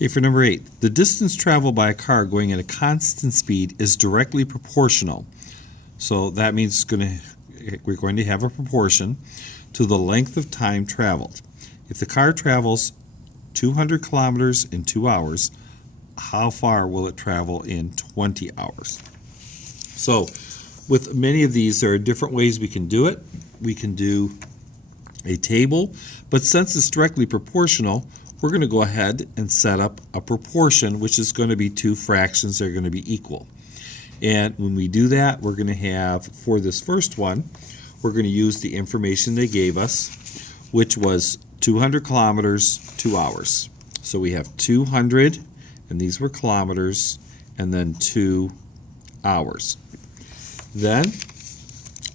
Okay, for number 8, the distance traveled by a car going at a constant speed is directly proportional. So that means we're going to have a proportion to the length of time traveled. If the car travels 200 kilometers in 2 hours, how far will it travel in 20 hours? So with many of these, there are different ways we can do it. We can do a table, but since it's directly proportional, we're going to go ahead and set up a proportion, which is going to be two fractions that are going to be equal. And when we do that, we're going to have, for this first one, we're going to use the information they gave us, which was 200 kilometers, 2 hours. So we have 200, and these were kilometers, and then 2 hours. Then,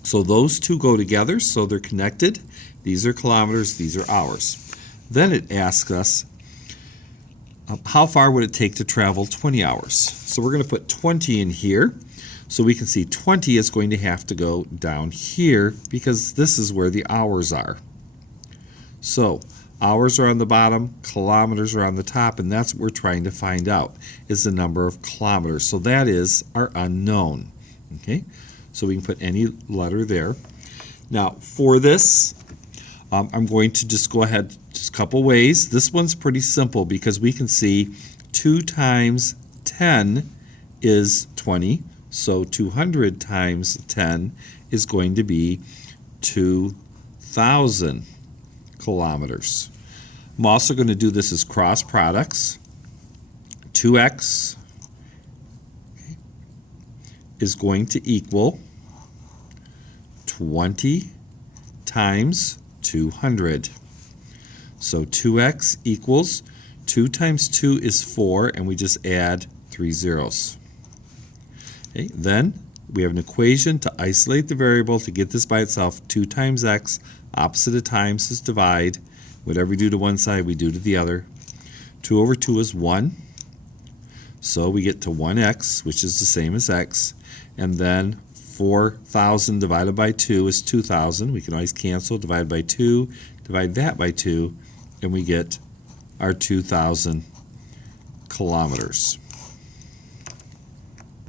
so those two go together, so they're connected. These are kilometers, these are hours. Then it asks us, how far would it take to travel 20 hours? So we're going to put 20 in here. So we can see 20 is going to have to go down here because this is where the hours are. So hours are on the bottom, kilometers are on the top, and that's what we're trying to find out, is the number of kilometers. So that is our unknown. Okay, so we can put any letter there. Now for this, I'm going to just go ahead just a couple ways. This one's pretty simple because we can see 2 times 10 is 20. So 200 times 10 is going to be 2,000 kilometers. I'm also going to do this as cross products. 2x is going to equal 20 times 200. So 2x equals 2 times 2 is 4, and we just add 3 zeros. Okay, then we have an equation to isolate the variable to get this by itself. 2 times x, opposite of times is divide. Whatever we do to one side, we do to the other. 2 over 2 is 1. So we get to 1x, which is the same as x. And then 4,000 divided by 2 is 2,000. We can always cancel, divide by 2, divide that by 2, and we get our 2,000 kilometers.